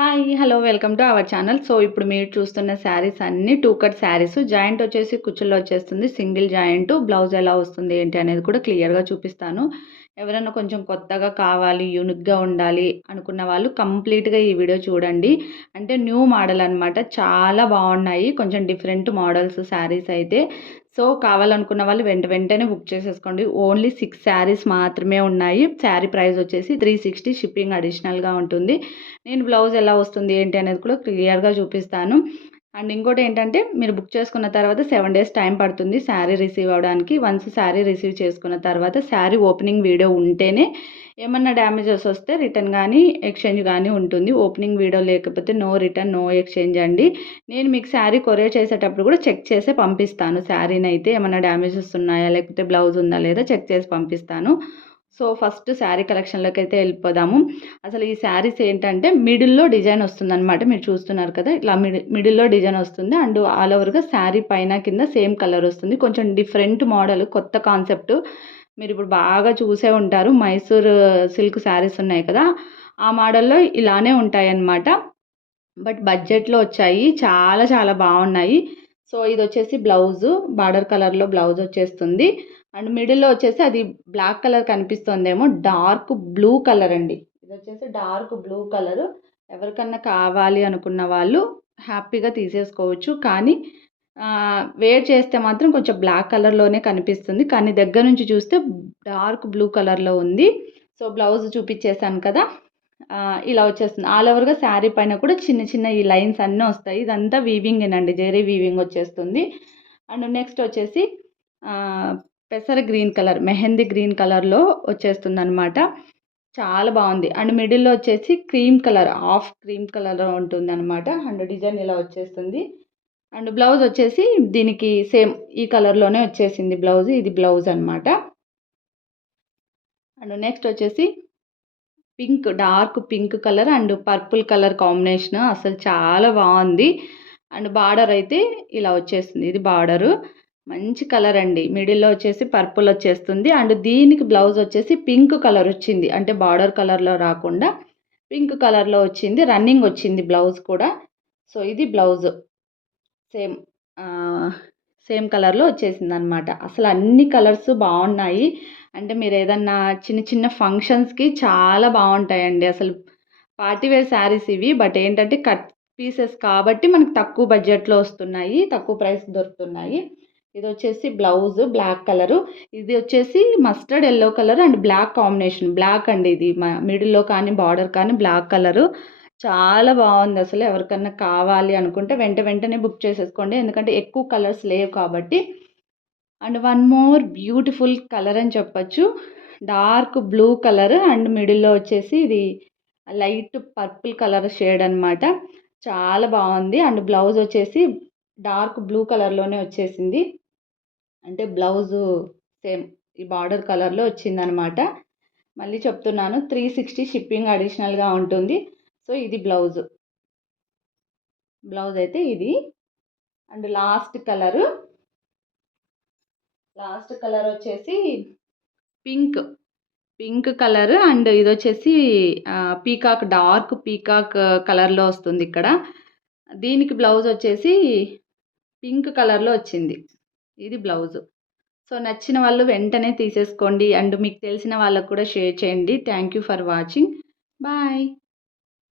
Hi hello welcome to our channel so ఇప్పుడు మీరు చూస్తున్న శారీస్ అన్నీ టూ కట్ శారీస్. జాయింట్ వచ్చేసి కుచ్చుల్లో వచ్చేస్తుంది. సింగిల్ జాయింట్ బ్లౌజ్ ఎలా వస్తుంది ఏంటి అనేది కూడా క్లియర్గా చూపిస్తాను. ఎవరైనా కొంచెం కొత్తగా కావాలి యూనిక్గా ఉండాలి అనుకున్న వాళ్ళు కంప్లీట్గా ఈ వీడియో చూడండి. అంటే న్యూ మోడల్ అనమాట చాలా బాగున్నాయి. కొంచెం డిఫరెంట్ మోడల్స్ శారీస్ అయితే. సో కావాలనుకున్న వాళ్ళు వెంట వెంటనే బుక్ చేసేసుకోండి. ఓన్లీ సిక్స్ శారీస్ మాత్రమే ఉన్నాయి. శారీ ప్రైస్ వచ్చేసి త్రీ సిక్స్టీ షిప్పింగ్ అడిషనల్గా ఉంటుంది. నేను బ్లౌజ్ ఎలా వస్తుంది ఏంటి అనేది కూడా క్లియర్గా చూపిస్తాను. అండ్ ఇంకోటి ఏంటంటే మీరు బుక్ చేసుకున్న తర్వాత సెవెన్ డేస్ టైం పడుతుంది శారీ రిసీవ్ అవడానికి. వన్స్ శారీ రిసీవ్ చేసుకున్న తర్వాత శారీ ఓపెనింగ్ వీడియో ఉంటేనే ఏమన్నా డ్యామేజెస్ వస్తే రిటర్న్ కానీ ఎక్స్చేంజ్ కానీ ఉంటుంది. ఓపెనింగ్ వీడియో లేకపోతే నో రిటర్న్ నో ఎక్స్చేంజ్ అండి. నేను మీకు శారీ కొరియర్ చేసేటప్పుడు కూడా చెక్ చేసే పంపిస్తాను. శారీని అయితే ఏమన్నా డ్యామేజెస్ ఉన్నాయా లేకపోతే బ్లౌజ్ ఉందా లేదా చెక్ చేసి పంపిస్తాను. సో ఫస్ట్ శారీ కలెక్షన్లోకి అయితే వెళ్ళిపోదాము. అసలు ఈ శారీస్ ఏంటంటే మిడిల్లో డిజైన్ వస్తుంది అనమాట మీరు చూస్తున్నారు కదా ఇట్లా మిడి మిడిల్లో డిజైన్ వస్తుంది. అండ్ ఆల్ ఓవర్గా శారీ పైన కింద సేమ్ కలర్ వస్తుంది. కొంచెం డిఫరెంట్ మోడల్ కొత్త కాన్సెప్ట్. మీరు ఇప్పుడు బాగా చూసే ఉంటారు. మైసూర్ సిల్క్ శారీస్ ఉన్నాయి కదా ఆ మోడల్లో ఇలానే ఉంటాయి అన్నమాట బట్ బడ్జెట్లో వచ్చాయి. చాలా చాలా బాగున్నాయి. సో ఇది వచ్చేసి బ్లౌజు బార్డర్ కలర్లో బ్లౌజ్ వచ్చేస్తుంది. అండ్ మిడిల్లో వచ్చేసి అది బ్లాక్ కలర్ కనిపిస్తుందేమో డార్క్ బ్లూ కలర్ అండి. ఇది వచ్చేసి డార్క్ బ్లూ కలర్. ఎవరికన్నా కావాలి అనుకున్న వాళ్ళు హ్యాపీగా తీసేసుకోవచ్చు. కానీ వేర్ చేస్తే మాత్రం కొంచెం బ్లాక్ కలర్లోనే కనిపిస్తుంది. కానీ దగ్గర నుంచి చూస్తే డార్క్ బ్లూ కలర్లో ఉంది. సో బ్లౌజ్ చూపించేశాను కదా. ఇలా వచ్చేస్తుంది. ఆల్ ఓవర్గా శారీ పైన కూడా చిన్న చిన్న ఈ లైన్స్ అన్నీ వస్తాయి. ఇదంతా వీవింగ్ జేరీ వీవింగ్ వచ్చేస్తుంది. అండ్ నెక్స్ట్ వచ్చేసి పెసర గ్రీన్ కలర్ మెహందీ గ్రీన్ కలర్లో వచ్చేస్తుంది అనమాట చాలా బాగుంది. అండ్ మిడిల్లో వచ్చేసి cream colour off cream colour ఉంటుంది అనమాట అండ్ డిజైన్ ఇలా వచ్చేస్తుంది. అండ్ బ్లౌజ్ వచ్చేసి దీనికి సేమ్ ఈ కలర్లోనే వచ్చేసింది బ్లౌజ్. ఇది బ్లౌజ్ అనమాట అండ్ నెక్స్ట్ వచ్చేసి pink dark pink colour and purple colour combination. అసలు చాలా బాగుంది. అండ్ బార్డర్ అయితే ఇలా వచ్చేస్తుంది ఇది బార్డరు. మంచి కలర్ అండి. మిడిల్లో వచ్చేసి పర్పుల్ వచ్చేస్తుంది. అండ్ దీనికి బ్లౌజ్ వచ్చేసి పింక్ కలర్ వచ్చింది. అంటే బార్డర్ కలర్లో రాకుండా పింక్ కలర్లో వచ్చింది. రన్నింగ్ వచ్చింది బ్లౌజ్ కూడా. సో ఇది బ్లౌజ్. సేమ్ సేమ్ కలర్లో వచ్చేసింది అనమాట అసలు అన్ని కలర్స్ బాగున్నాయి. అంటే మీరు ఏదన్నా చిన్న చిన్న ఫంక్షన్స్కి చాలా బాగుంటాయండి. అసలు పార్టీవేర్ శారీస్ ఇవి. బట్ ఏంటంటే కట్ పీసెస్ కాబట్టి మనకు తక్కువ బడ్జెట్లో వస్తున్నాయి. తక్కువ ప్రైస్ దొరుకుతున్నాయి. ఇది వచ్చేసి బ్లౌజ్ బ్లాక్ కలరు. ఇది వచ్చేసి mustard yellow colour and black combination. Black అండి ఇది. మిడిల్లో కానీ బార్డర్ కానీ బ్లాక్ కలరు. చాలా బాగుంది అసలు ఎవరికన్నా కావాలి అనుకుంటే వెంట వెంటనే బుక్ చేసేసుకోండి. ఎందుకంటే ఎక్కువ కలర్స్ లేవు కాబట్టి. And one more beautiful colour అని చెప్పచ్చు. డార్క్ బ్లూ కలర్ అండ్ మిడిల్లో వచ్చేసి ఇది లైట్ పర్పుల్ కలర్ షేడ్ అనమాట చాలా బాగుంది. అండ్ బ్లౌజ్ వచ్చేసి డార్క్ బ్లూ కలర్లోనే వచ్చేసింది. అంటే బ్లౌజు సేమ్ ఈ బార్డర్ కలర్లో వచ్చిందనమాట. మళ్ళీ చెప్తున్నాను త్రీ సిక్స్టీ షిప్పింగ్ అడిషనల్గా ఉంటుంది. సో ఇది బ్లౌజ్. బ్లౌజ్ అయితే ఇది. And last colour. Last colour వచ్చేసి పింక్. పింక్ కలర్ అండ్ ఇది వచ్చేసి పీకాక్ డార్క్ పీకాక్ కలర్లో వస్తుంది ఇక్కడ. దీనికి బ్లౌజ్ వచ్చేసి పింక్ కలర్లో వచ్చింది. ఇది బ్లౌజ్. సో నచ్చిన వాళ్ళు వెంటనే తీసేసుకోండి. అండ్ మీకు తెలిసిన వాళ్ళకు కూడా షేర్ చేయండి. Thank you for watching. Bye.